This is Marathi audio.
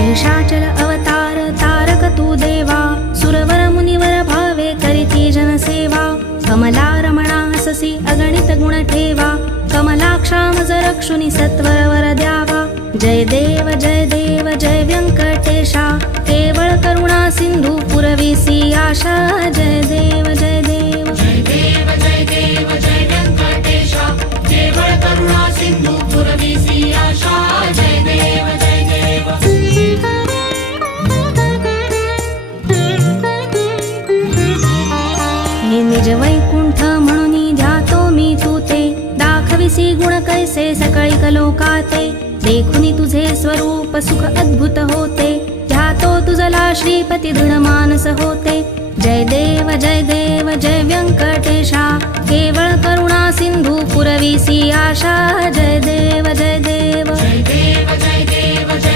शेषाचल अवतार तारक तू देवा सुरवर मुनिवर भावे करीती जनसेवा कमला रमणा ससी अगणित गुण ठेवा कमलाक्षा मज रक्षुनी सत्वर वर द्यावा जय देव जय व्यंकटेशा केवळ करुणा सिंधू पुरविसी आशा जय देव जय देव जय देव जय देव जय व्यंकटेशा केवळ करुणा सिंधू पुरविसी आशा जय देव जय देव हे निज वैकुंठ म्हणून ध्यातो मी तू ते दाखविसी गुण कैसे सकळी कलोकाते देखुनी तुझे स्वरूप सुख अद्भुत होते ध्यातो तुझला श्रीपती दृढ मानस होते जय देव जय व्यंकटेशा केवळ करुणा सिंधू पुरविसी आशा जय देव जय देव जय देव जय देव जय